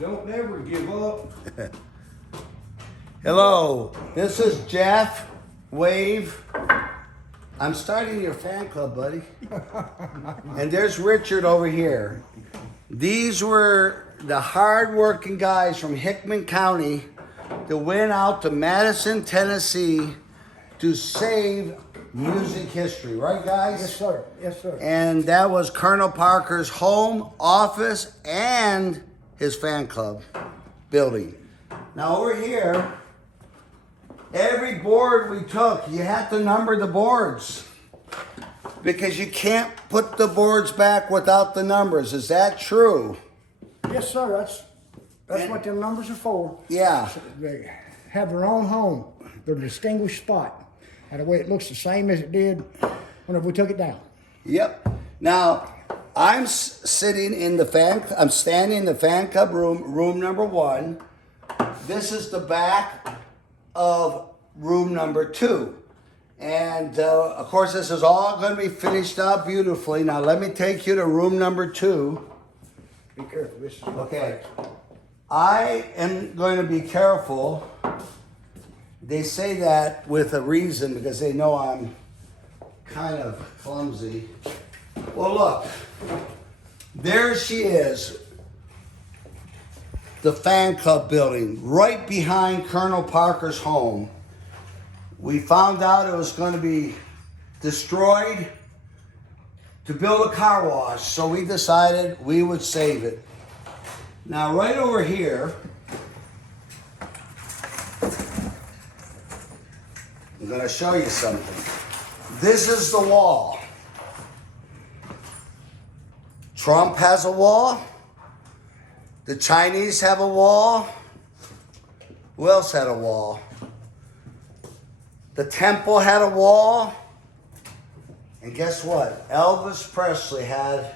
Don't never give up. Hello, this is Jeff Wave. I'm starting your fan club, buddy. And there's Richard over here. These were the hard-working guys from Hickman County that went out to Madison, Tennessee to save music history. Right, guys? Yes, sir. Yes, sir. And that was Colonel Parker's home, office, and his fan club building. Now over here, every board we took, you had to number the boards because you can't put the boards back without the numbers. Is that true? Yes, sir. That's what them numbers are for. Yeah. So they have their own home, their distinguished spot. And the way it looks the same as it did whenever we took it down. Yep. Now, I'm standing in the fan club room number 1. This is the back of room number 2. And of course, this is all going to be finished up beautifully. Now, let me take you to room number 2. Be careful. This is Okay. I am going to be careful. They say that with a reason because they know I'm kind of clumsy. Well, look. There she is. The fan club building right behind Colonel Parker's home. We found out it was going to be destroyed to build a car wash, so we decided we would save it. Now, right over here, I'm going to show you something. This is the wall. Trump has a wall. The Chinese have a wall. Who else had a wall? The temple had a wall. And guess what? Elvis Presley had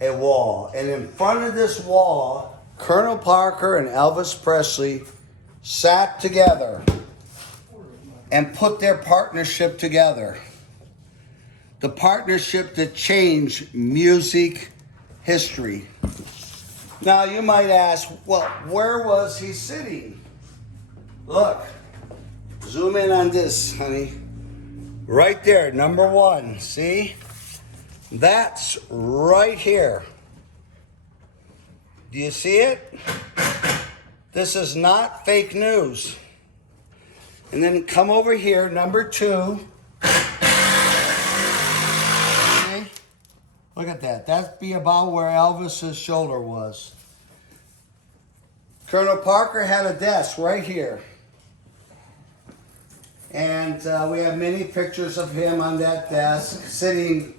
a wall. And in front of this wall, Colonel Parker and Elvis Presley sat together and put their partnership together. The partnership that changed music history. Now you might ask, well, where was he sitting? Look, zoom in on this, honey. Right there, number 1, see? That's right here. Do you see it? This is not fake news. And then come over here, number 2. Okay. Look at that. That'd be about where Elvis's shoulder was. Colonel Parker had a desk right here. And we have many pictures of him on that desk, sitting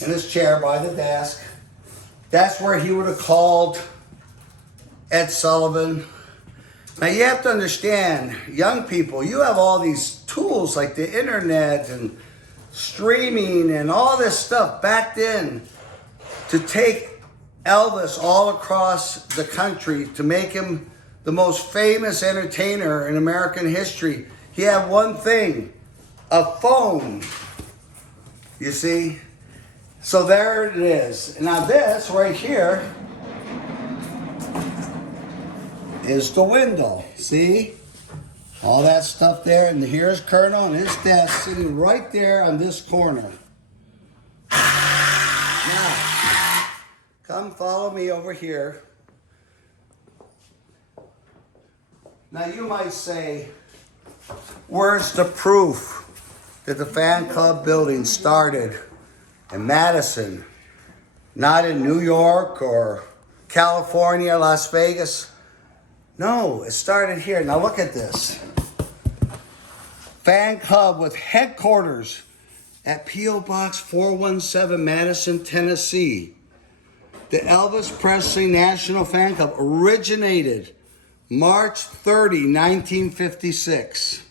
in his chair by the desk. That's where he would have called Ed Sullivan. Now you have to understand, young people, you have all these tools like the internet and streaming and all this stuff back then to take Elvis all across the country to make him the most famous entertainer in American history. He had one thing, a phone, you see? So there it is. Now this right here is the window, see? All that stuff there, and here's Colonel and his desk sitting right there on this corner. Now, come follow me over here. Now you might say, where's the proof that the fan club building started in Madison, not in New York or California, Las Vegas? No, it started here. Now look at this. Fan club with headquarters at P.O. Box 417, Madison, Tennessee. The Elvis Presley National Fan Club originated March 30, 1956.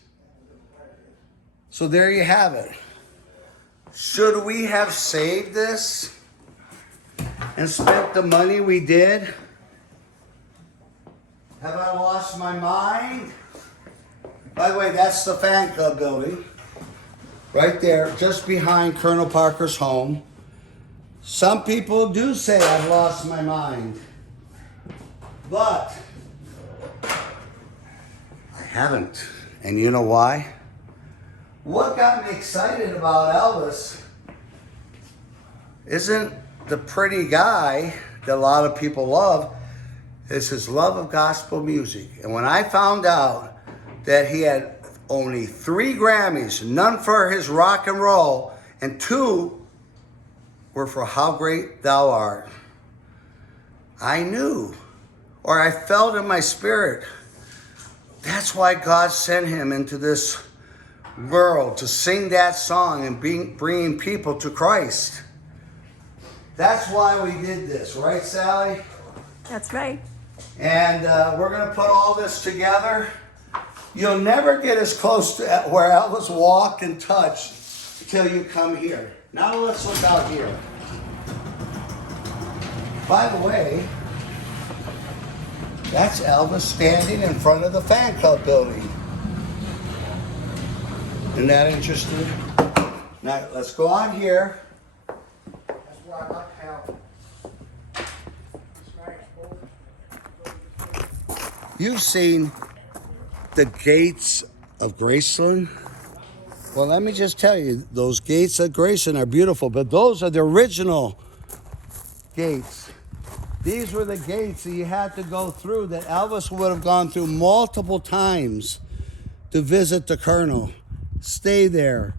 So there you have it. Should we have saved this and spent the money we did? Have I lost my mind? By the way, that's the fan club building. Right there, just behind Colonel Parker's home. Some people do say I've lost my mind. But I haven't. And you know why? What got me excited about Elvis isn't the pretty guy that a lot of people love. It's his love of gospel music. And when I found out that he had only 3 Grammys, none for his rock and roll, and 2 were for How Great Thou Art, I knew, or I felt in my spirit, that's why God sent him into this world to sing that song and bringing people to Christ. That's why we did this, right, Sally? That's right. And we're going to put all this together. You'll never get as close to where Elvis walked and touched till you come here. Now let's look out here. By the way, that's Elvis standing in front of the fan club building. Isn't that interesting? Now let's go on here. That's why I like how You've seen the gates of Graceland. Well, let me just tell you, those gates of Graceland are beautiful, but those are the original gates. These were the gates that you had to go through that Elvis would have gone through multiple times to visit the Colonel, stay there,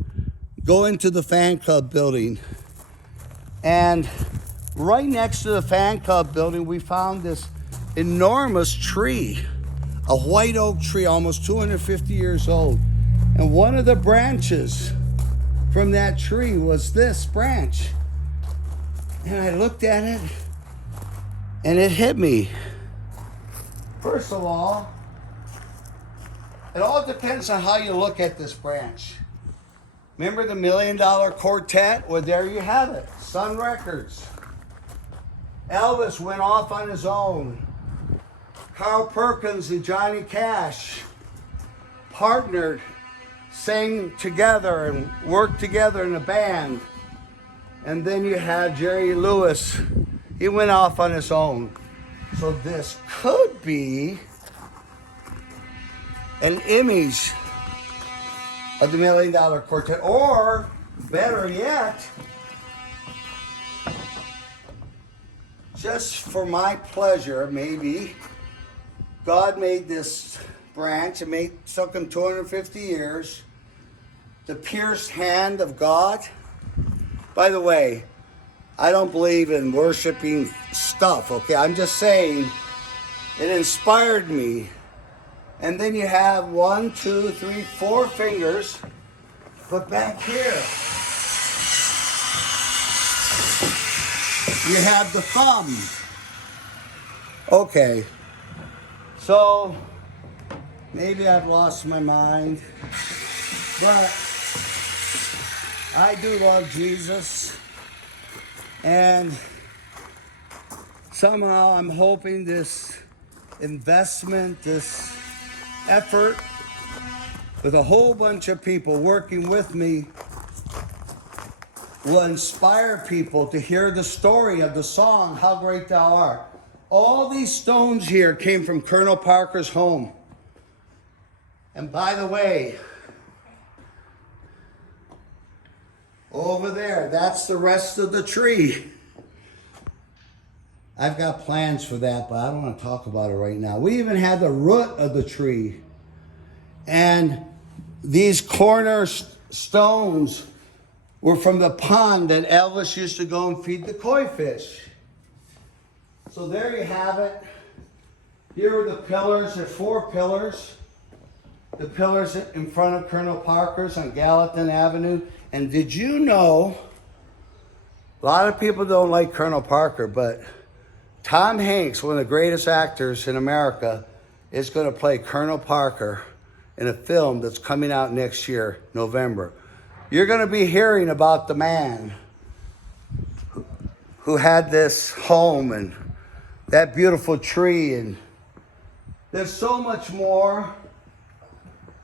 go into the fan club building. And right next to the fan club building, we found this enormous tree, a white oak tree, almost 250 years old. And one of the branches from that tree was this branch. And I looked at it, and it hit me. First of all, it all depends on how you look at this branch. Remember the $1 Million Quartet? Well, there you have it, Sun Records. Elvis went off on his own. Carl Perkins and Johnny Cash partnered, sang together and worked together in a band. And then you had Jerry Lewis. He went off on his own. So this could be an image of the $1 Million Quartet, or better yet, just for my pleasure, maybe, God made this branch. It took him 250 years. The pierced hand of God. By the way, I don't believe in worshiping stuff, okay? I'm just saying it inspired me. And then you have 1, 2, 3, 4 fingers. But back here, you have the thumb. Okay. So, maybe I've lost my mind. But I do love Jesus. And somehow I'm hoping this investment, this effort, with a whole bunch of people working with me, will inspire people to hear the story of the song, How Great Thou Art. All these stones here came from Colonel Parker's home. And by the way, over there, that's the rest of the tree. I've got plans for that, but I don't want to talk about it right now. We even had the root of the tree. And these corner stones were from the pond that Elvis used to go and feed the koi fish. So there you have it. Here are the pillars. There are 4 pillars. The pillars in front of Colonel Parker's on Gallatin Avenue. And did you know, a lot of people don't like Colonel Parker, but Tom Hanks, one of the greatest actors in America, is going to play Colonel Parker in a film that's coming out next year, November. You're going to be hearing about the man who had this home and that beautiful tree, and there's so much more.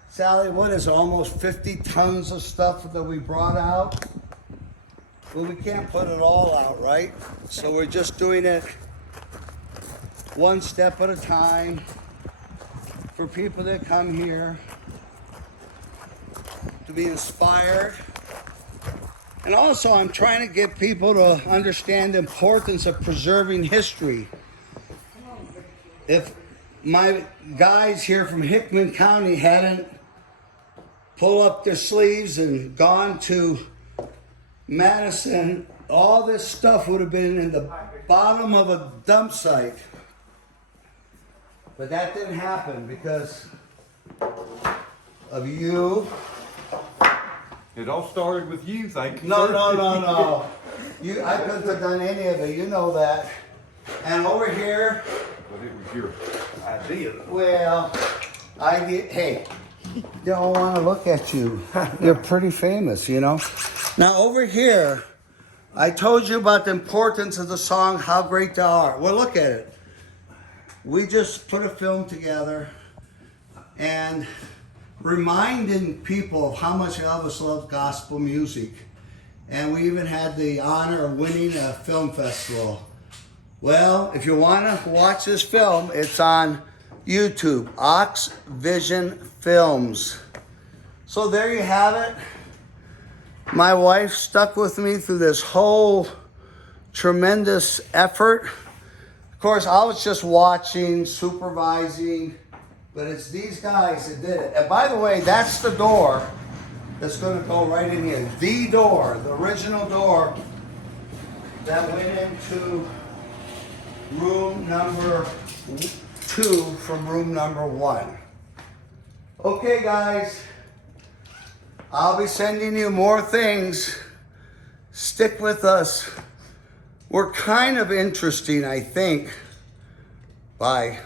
Sally, what is it, almost 50 tons of stuff that we brought out? Well, we can't put it all out, right? So we're just doing it one step at a time for people that come here to be inspired. And also, I'm trying to get people to understand the importance of preserving history. If my guys here from Hickman County hadn't pulled up their sleeves and gone to Madison, all this stuff would have been in the bottom of a dump site. But that didn't happen because of you. It all started with you, thank you. No, sir. no. I couldn't have done any of it, you know that. And over here, But it was your idea. well, hey, they don't want to look at you. You're pretty famous, you know. Now over here, I told you about the importance of the song, How Great Thou Art. Well, look at it. We just put a film together and reminding people of how much Elvis loved gospel music. And we even had the honor of winning a film festival. Well, if you want to watch this film, it's on YouTube, Ox Vision Films. So there you have it. My wife stuck with me through this whole tremendous effort. Of course, I was just watching, supervising, but it's these guys that did it. And by the way, that's the door that's going to go right in here. The door, the original door that went into room number 2 from room number 1. Okay, guys, I'll be sending you more things. Stick with us. We're kind of interesting, I think. Bye.